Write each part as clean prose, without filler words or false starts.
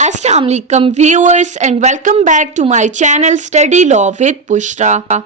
Assalamu alaikum viewers and welcome back to my channel Study Law with Bushra.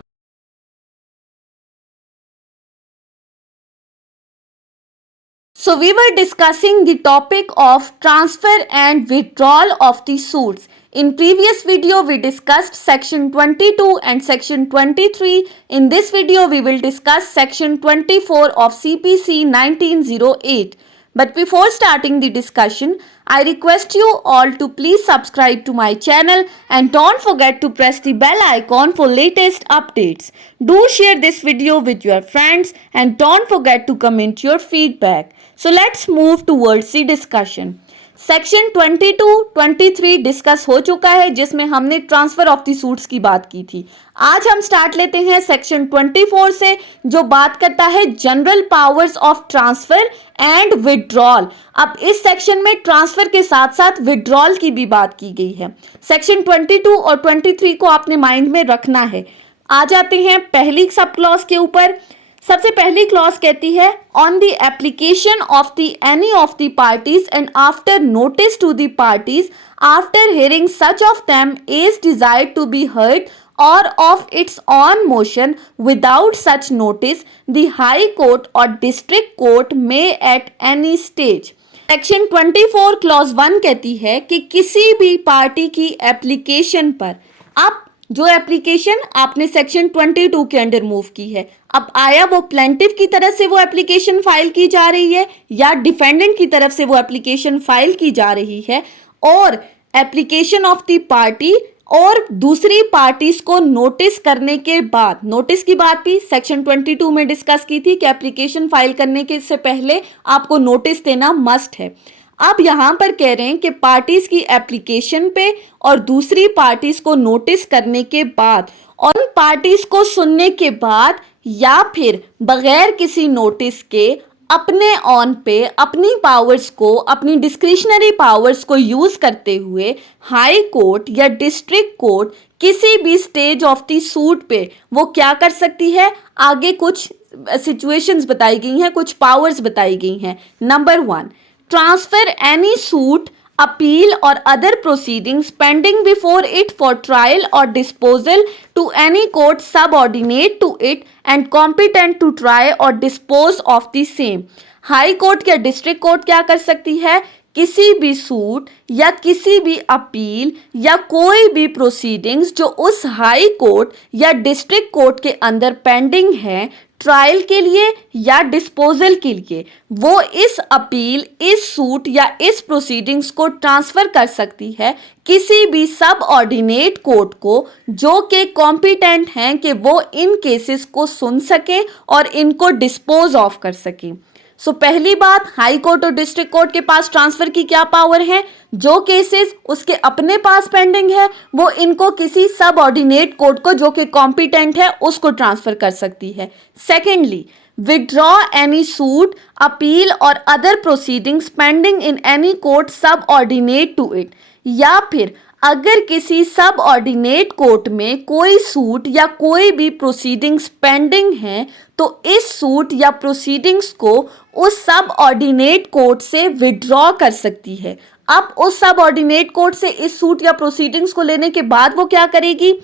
So we were discussing the topic of transfer and withdrawal of the suits. In previous video we discussed section 22 and section 23. In this video we will discuss section 24 of CPC 1908. But before starting the discussion, I request you all to please subscribe to my channel and don't forget to press the bell icon for latest updates. Do share this video with your friends and don't forget to comment your feedback. So let's move towards the discussion. Section 22-23 discuss हो चुका है जिसमें हमने transfer of the suits की बात की थी। आज हम स्टार्ट लेते हैं सेक्शन 24 से जो बात करता है general powers of transfer and withdrawal. अब इस सेक्शन में ट्रांसफर के साथ साथ विड्रॉल की भी बात की गई है। सेक्शन 22 और 23 को आपने माइंड में रखना है। आ जाते हैं पहली सब क्लॉज के ऊपर। सबसे पहली क्लॉज कहती है on the application of the any of the parties and after notice to the parties after hearing such of them is desired to be heard or of its own motion without such notice, the High Court or District Court may at any stage. Section 24 clause 1 कहती है कि किसी भी party की application पर, अब जो application आपने सेक्शन 22 के अंडर मूव की है, अब आया वो प्लेंटिफ की तरफ से वो एप्लीकेशन फाइल की जा रही है या डिफेंडेंट की तरफ से वो एप्लीकेशन फाइल की जा रही है, और एप्लीकेशन ऑफ द पार्टी और दूसरी पार्टीज को नोटिस करने के बाद, नोटिस की बात भी सेक्शन 22 में डिस्कस की थी कि एप्लीकेशन फाइल करने के से पहले आपको नोटिस देना मस्ट है। अब यहां पर कह रहे हैं कि पार्टीज की एप्लीकेशन पे और दूसरी पार्टीज को नोटिस करने के बाद और उन पार्टीज को सुनने के बाद या फिर बगैर किसी नोटिस के अपने ऑन पे अपनी पावर्स को, अपनी डिस्क्रिशनरी पावर्स को यूज करते हुए हाई कोर्ट या डिस्ट्रिक्ट कोर्ट किसी भी स्टेज ऑफ द सूट पे वो क्या कर सकती है। आगे कुछ सिचुएशंस बताई गई हैं, कुछ पावर्स बताई गई हैं। Number 1, transfer any suit, appeal or other proceedings pending before it for trial or disposal to any court subordinate to it and competent to try or dispose of the same. High court या district court क्या कर सकती है, किसी भी suit या किसी भी अपील या कोई भी प्रोसीडिंग्स जो उस हाई कोर्ट या डिस्ट्रिक्ट कोर्ट के अंदर पेंडिंग है ट्रायल के लिए या डिस्पोजल के लिए, वो इस अपील, इस सूट या इस प्रोसीडिंग्स को ट्रांसफर कर सकती है किसी भी सब ऑर्डिनेट कोर्ट को जो कि कॉम्पिटेंट हैं कि वो इन केसेस को सुन सकें और इनको डिस्पोज ऑफ कर सकें। सो पहली बात, हाई कोर्ट और डिस्ट्रिक्ट कोर्ट के पास ट्रांसफर की क्या पावर है, जो केसेस उसके अपने पास पेंडिंग है वो इनको किसी सब ऑर्डिनेट कोर्ट को जो कि कॉम्पिटेंट है उसको ट्रांसफर कर सकती है। Secondly, withdraw any suit, appeal और other proceedings pending in any court subordinate to it, या फिर अगर किसी सब ऑर्डिनेट कोर्ट में कोई सूट या कोई भी प्रोसीडिंग्स पेंडिंग है तो इस सूट या प्रोसीडिंग्स को उस सब ऑर्डिनेट कोर्ट से विड्रॉ कर सकती है। अब उस सब ऑर्डिनेट कोर्ट से इस सूट या प्रोसीडिंग्स को लेने के बाद वो क्या करेगी।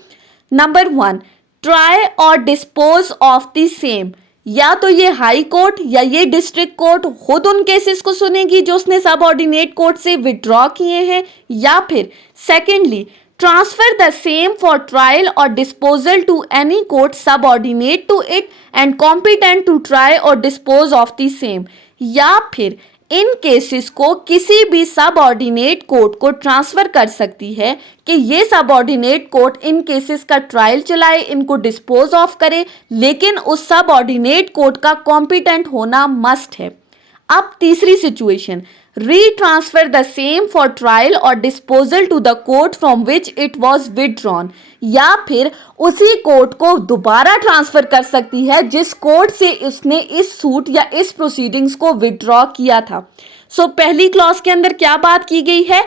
Number 1, try or dispose of the same, या तो ये हाई कोर्ट या ये डिस्ट्रिक्ट कोर्ट खुद उन केसेस को सुनेगी जो उसने सब ऑर्डिनेट कोर्ट से विड्रॉ किए हैं, या फिर secondly transfer the same for trial और disposal to any court subordinate to it and competent to try or dispose of the same, या फिर इन केसेस को किसी भी सब ऑर्डिनेट कोर्ट को ट्रांसफर कर सकती है कि ये सब ऑर्डिनेट कोर्ट इन केसेस का ट्रायल चलाए, इनको डिस्पोज ऑफ करे, लेकिन उस सब ऑर्डिनेट कोर्ट का कॉम्पिटेंट होना मस्ट है। अब तीसरी situation, retransfer the same for trial और disposal to the court from which it was withdrawn, या फिर उसी कोर्ट को दोबारा ट्रांसफर कर सकती है जिस कोर्ट से उसने इस सूट या इस प्रोसीडिंग्स को विदड्रॉ किया था। सो पहली क्लॉज के अंदर क्या बात की गई है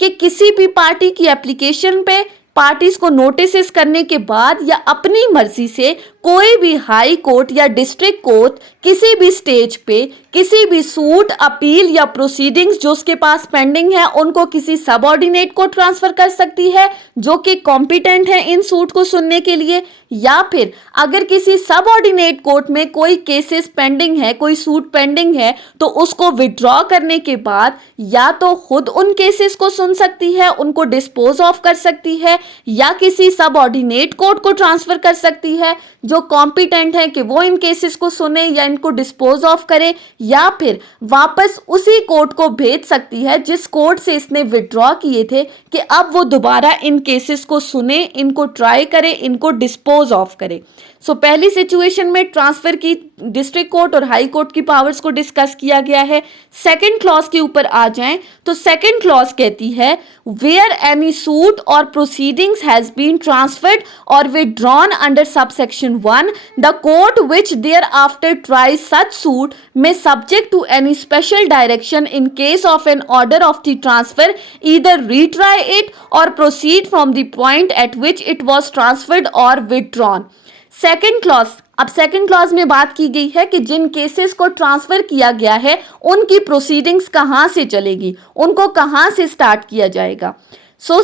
कि किसी भी पार्टी की एप्लीकेशन पे पार्टीज को नोटिस करने के बाद या अपनी मर्जी से कोई भी हाई कोर्ट या डिस्ट्रिक्ट कोर्ट किसी भी स्टेज पे किसी भी सूट, अपील या प्रोसीडिंग्स जो उसके पास पेंडिंग है उनको किसी सबऑर्डिनेट को ट्रांसफर कर सकती है जो कि कॉम्पिटेंट है इन सूट को सुनने के लिए, या फिर अगर किसी सबऑर्डिनेट कोर्ट में कोई केसेस पेंडिंग है, कोई सूट पेंडिंग है, तो उसको विड्रॉ करने के बाद या तो खुद उन केसेस को सुन सकती है, उनको डिस्पोज ऑफ कर सकती है, या किसी सबऑर्डिनेट कोर्ट को ट्रांसफर कर सकती है जो कॉम्पिटेंट है कि वो इन केसेस को सुने या इनको डिस्पोज ऑफ करे, या फिर वापस उसी कोर्ट को भेज सकती है जिस कोर्ट से इसने विड्रॉ किए थे कि अब वो दोबारा इन केसेस को सुने, इनको ट्राई करे, इनको डिस्पोज ऑफ करे। सो पहली सिचुएशन में ट्रांसफर की डिस्ट्रिक्ट कोर्ट और हाई कोर्ट की पावर्स को डिस्कस किया गया है। सेकंड क्लॉज के ऊपर आ जाएं तो सेकंड क्लॉज कहती है where any suit or proceedings has been transferred or withdrawn under subsection 1 the court which thereafter tries such suit may subject to any special direction in case of an order of the transfer either retry it or proceed from the point at which it was transferred or withdrawn। Second clause, अब second clause में बात की गई है कि जिन cases को transfer किया गया है उनकी प्रोसीडिंग्स कहां से चलेगी, उनको कहां से स्टार्ट किया जाएगा। सो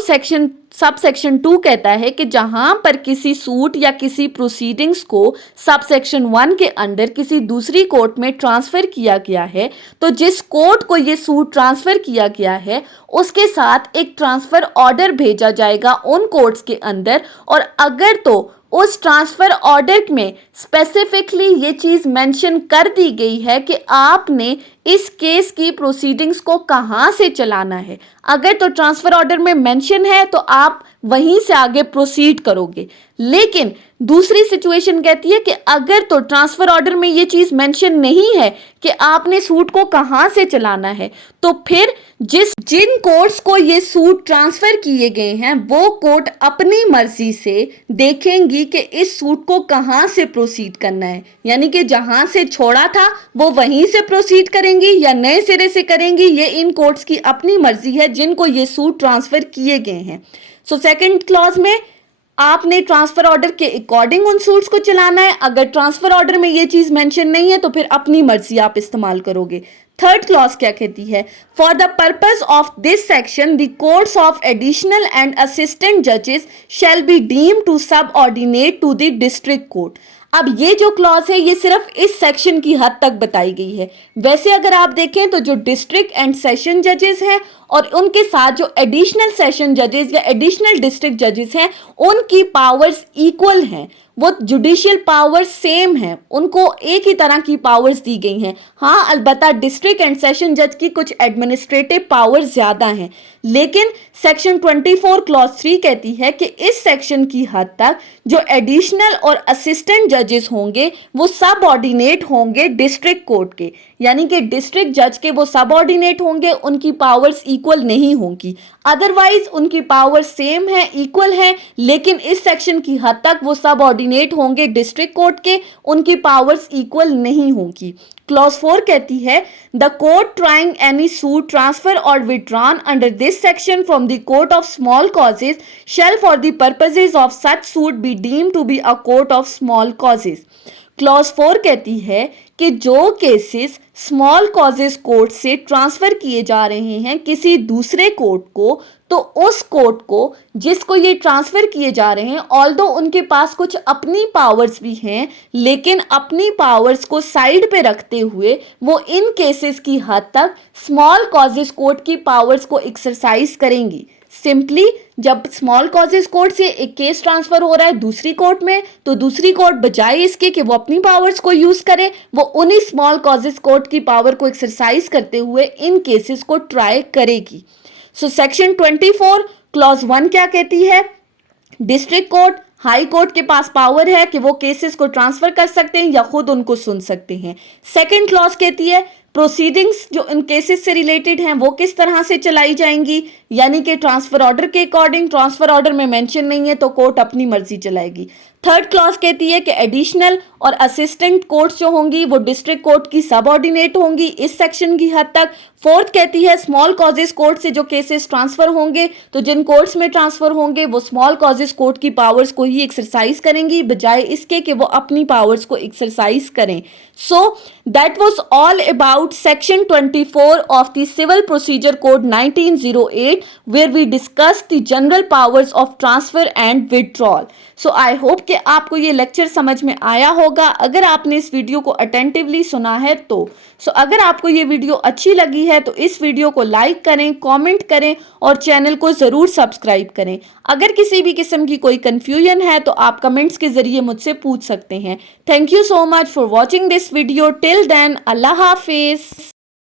सब सेक्शन 2 कहता है कि जहां पर किसी सूट या किसी प्रोसीडिंग्स को सब सेक्शन 1 के अंडर किसी दूसरी कोर्ट में ट्रांसफर किया गया है तो जिस कोर्ट को ये सूट ट्रांसफर किया गया है उसके साथ एक ट्रांसफर ऑर्डर भेजा जाएगा उन कोर्ट्स के अंदर, और अगर तो उस ट्रांसफर ऑर्डर में स्पेसिफिकली ये चीज़ मेंशन कर दी गई है कि आपने इस केस की प्रोसीडिंग्स को कहां से चलाना है, अगर तो ट्रांसफर ऑर्डर में मेंशन है तो आप वहीं से आगे प्रोसीड करोगे। लेकिन दूसरी सिचुएशन कहती है कि अगर तो ट्रांसफर ऑर्डर में ये चीज मेंशन नहीं है कि आपने सूट को कहां से चलाना है, तो फिर जिन कोर्ट्स को ये सूट ट्रांसफर किए गए हैं वो कोर्ट अपनी मर्जी से देखेंगी कि इस सूट को कहां से प्रोसीड करना है, यानी कि जहां से छोड़ा था वो वहीं से प्रोसीड करेंगी या नए सिरे से करेंगी, ये इन कोर्ट्स की अपनी मर्जी है जिनको ये सूट ट्रांसफर किए गए हैं। सो सेकंड क्लॉज में आपने ट्रांसफर ऑर्डर के अकॉर्डिंग उन सूट्स को चलाना है, अगर ट्रांसफर ऑर्डर में ये चीज मेंशन नहीं है तो फिर अपनी मर्जी आप इस्तेमाल करोगे। थर्ड क्लॉज क्या कहती है, for the purpose of this section the courts of additional and assistant जजेस shall be deem to subordinate to the district court. अब ये जो क्लॉज है ये सिर्फ इस सेक्शन की हद तक बताई गई है। वैसे अगर आप देखें तो जो डिस्ट्रिक्ट एंड सेशन जजेस हैं और उनके साथ जो एडिशनल सेशन जजेस या एडिशनल डिस्ट्रिक्ट जजेस हैं उनकी पावर्स इक्वल हैं, वो जुडिशियल पावर्स सेम हैं, उनको एक ही तरह की पावर्स दी गई हैं। हाँ, अलबत्ता डिस्ट्रिक्ट एंड सेशन जज की कुछ एडमिनिस्ट्रेटिव पावर्स ज़्यादा हैं, लेकिन सेक्शन 24 क्लॉज 3 कहती है कि इस सेक्शन की हद तक जो एडिशनल और असिस्टेंट जजेस होंगे वो सब ऑर्डिनेट होंगे डिस्ट्रिक्ट कोर्ट के, यानी कि डिस्ट्रिक्ट जज के वो सब ऑर्डिनेट होंगे, उनकी पावर्स इक्वल नहीं होंगी। अदरवाइज उनकी पावर सेम है, इक्वल है, लेकिन इस सेक्शन की हद तक वो सब ऑर्डिनेट होंगे डिस्ट्रिक्ट कोर्ट के, उनकी पावर्स इक्वल नहीं होंगी। क्लॉज 4 कहती है the court trying any suit transfer और withdrawn under this section from the court of small causes shall for the purposes of such suit be deem to be a court of small causes. Clause 4 कहती है कि जो cases small causes court से transfer किए जा रहे हैं किसी दूसरे कोर्ट को, तो उस कोर्ट को जिसको ये ट्रांसफर किए जा रहे हैं ऑल्दो उनके पास कुछ अपनी पावर्स भी हैं, लेकिन अपनी पावर्स को साइड पे रखते हुए वो इन केसेस की हद तक स्मॉल कॉजेज कोर्ट की पावर्स को एक्सरसाइज करेंगी। सिंपली जब स्मॉल कॉजेज कोर्ट से एक केस ट्रांसफर हो रहा है दूसरी कोर्ट में, तो दूसरी कोर्ट बजाय इसके कि वो अपनी पावर्स को यूज करे, वो उन्हीं स्मॉल कॉजेज कोर्ट की पावर को एक्सरसाइज करते हुए इन केसेस को ट्राई करेगी। सो सेक्शन 24 क्लॉज 1 क्या कहती है, डिस्ट्रिक्ट कोर्ट, हाई कोर्ट के पास पावर है कि वो केसेस को ट्रांसफर कर सकते हैं या खुद उनको सुन सकते हैं। सेकंड क्लॉज कहती है प्रोसीडिंग्स जो इन केसेस से रिलेटेड हैं वो किस तरह से चलाई जाएंगी, यानी कि ट्रांसफर ऑर्डर के अकॉर्डिंग, ट्रांसफर ऑर्डर में मेंशन नहीं है तो कोर्ट अपनी मर्जी चलाएगी। थर्ड क्लॉज कहती है कि एडिशनल और असिस्टेंट कोर्ट्स जो होंगी वो डिस्ट्रिक्ट कोर्ट की सबऑर्डिनेट होंगी इस सेक्शन की हद तक। फोर्थ कहती है स्मॉल कॉजेस कोर्ट से जो केसेस ट्रांसफर होंगे, तो जिन कोर्ट्स में ट्रांसफर होंगे वो स्मॉल कॉजेस कोर्ट की पावर्स को ही एक्सरसाइज करेंगी बजाय इसके कि वो अपनी पावर्स को एक्सरसाइज करें। So that was all about section 24 of the civil procedure code 1908 where we discuss the general powers of transfer and withdrawal. So I hope कि आपको ये लेक्चर समझ में आया होगा अगर आपने इस वीडियो को अटेंटिवली सुना है तो। अगर आपको ये वीडियो अच्छी लगी है तो इस वीडियो को लाइक करें, कमेंट करें और चैनल को ज़रूर सब्सक्राइब करें। अगर किसी भी किस्म की कोई कंफ्यूजन है तो आप कमेंट्स के ज़रिए मुझसे पूछ सकते हैं। Thank you so much for watching this video. Till then, अल्लाह हाफिज़।